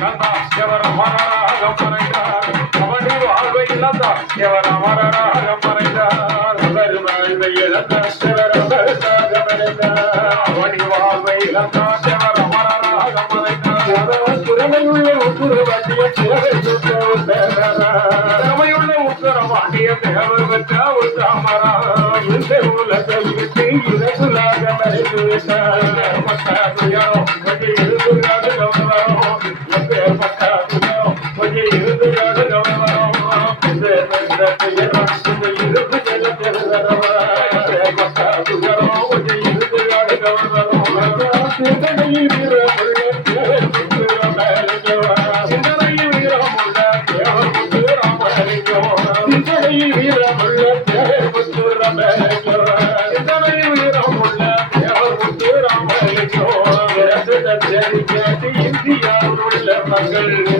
ಇಲ್ಲದ ಎವರ ಮರರ ಹಗಮರೈದ ಅವನಿಗೂ ಆಗ ಇಲ್ಲದ ಎವರ ಮರರ ಹಗಮರೈದ ಅವರು ಮಾಡಿದ ಇಲ್ಲದ ಎವರ ಬೆಳೆದ ಹಗಮರೈದ ಅವನಿಗೂ ಆಗ ಇಲ್ಲದ ಎವರ ಮರರ ಹಗಮರೈದ திறமையுள்ள உத்தர வாண்டிய திறமையுள்ள உத்தர வாண்டிய தேவர் பெற்ற ஒரு தாமரா இந்த உலகை விட்டு இலகுலாக மறைந்து விட்டார் மக்கள்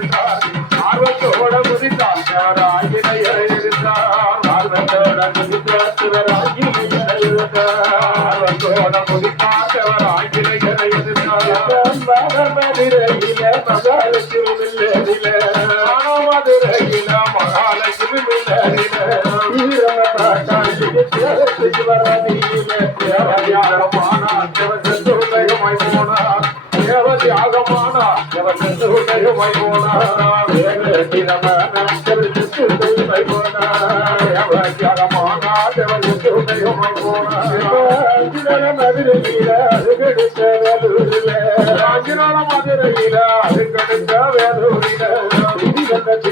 மதுரையில மகாலட்சுமி மில்லரில மதுரையில மகாலட்சுமி மில்லரில வீரம பாட்டாளிக்கு தேவத்துக்கு வராதியில போனார் தேவதியாகமானா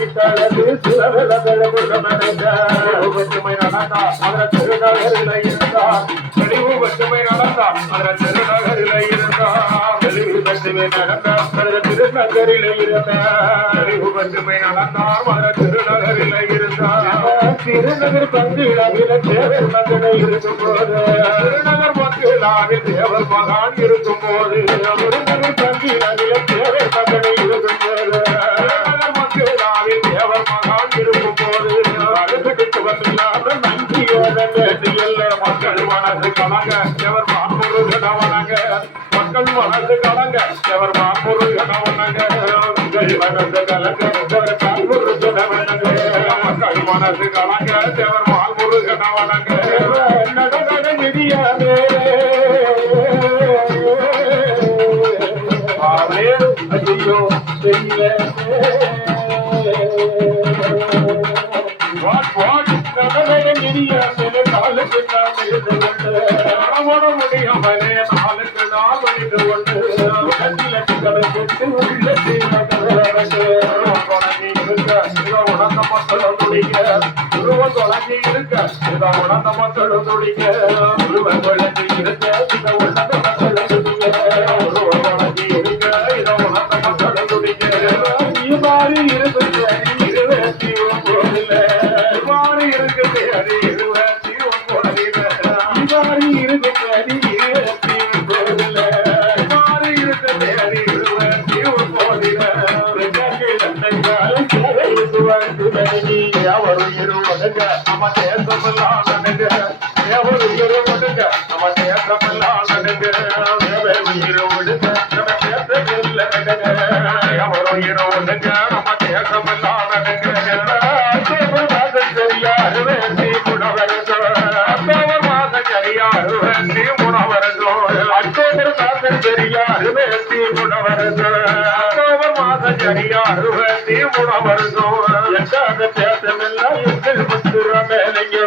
இடிகண்ட சீட்டாளது சிலவெல வெள்ளமுகமெடுமை நடந்தா அதர திருநகரில இருந்தார் தெளிவு பட்டுமை நடந்தா அதர திருநகரில இருந்தார் தெளிவு பட்டுமை நடந்தா அதர திருநகரில இருந்தார் தெளிவு நடந்தார் அதர இருந்தார் திருநகர் பங்கிலாவில தேவர் மகனை இருக்கும் போது திருநகர் பங்கிலாவில் தேவர் மகான் இருக்கும் போது திருநகர் பங்கிலாவில தேவர் மக்கள் மனசு கலங்க தேவர் மாமுருகன வணங்க உங்கள் மனசு கலங்க தேவர் மாமுருகன வணங்க மக்கள் மனசு கலங்க தேவர் மாமுருகன வணங்க நட நட நெடியாதே ஆவே ஐயோ தெரியல வாட் வாட் நடனக நெறியாமலே நாளுக்கு நான் இருந்து கொண்டு நடமோட முடியாமலே நாளுக்கு நான் வழிந்து கொண்டு கண்ணிலக்கு கணக்கிட்டு உள்ளத்தில் நடந்து தொடங்கி இருக்க இதை உணர்ந்த மக்களும் துடிக்க உருவம் தொடங்கி இருக்க இதை உணர்ந்த மக்களும் துடிக்க உருவம் தொடங்கி இருக்க இதை உணர்ந்த மக்களும் துடிக்க அக்டோபர் மாதம் சரியாரு வேண்டி குணவரசோ எட்டாத தேசமெல்லாம் எங்கள் புத்துற மேலையோ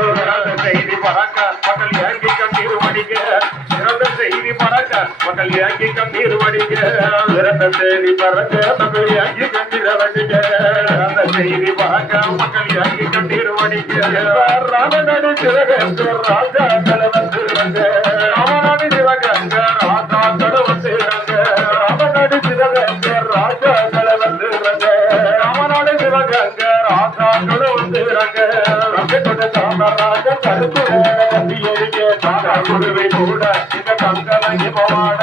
செய்தி பறக்க மக்கள் ஏங்கி கண்ணீர் வடிக்க சிறந்த செய்தி பறக்க மக்கள் ஏங்கி கண்ணீர் வடிக்க சிறந்த செய்தி பறக்க மக்கள் ஏங்கி கண்ணீர் வடிக்க அந்த செய்தி பறக்க மக்கள் ஏங்கி கண்ணீர் வடிக்க ராஜா கலவந்துறங்க ராமநாடு சிவகங்க ராஜா கலவந்துறங்க கருத்து வேண்டி எரிக்க காக்கா குருவி கூட இங்க கண்கலங்கி பவாட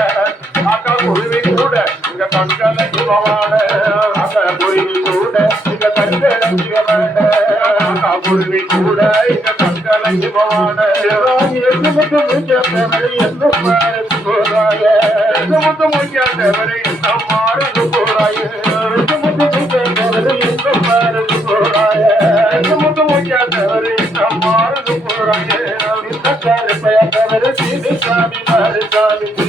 காக்கா குருவி கூட இங்க கண்கலங்கி பவாட காக்கா குருவி கூட இங்க கண்கலங்கி பவாட காக்கா குருவி கூட இங்க கண்கலங்கி பவாட எதுமுக்கு என்ன மாறுது என்ன Swami Hari Swami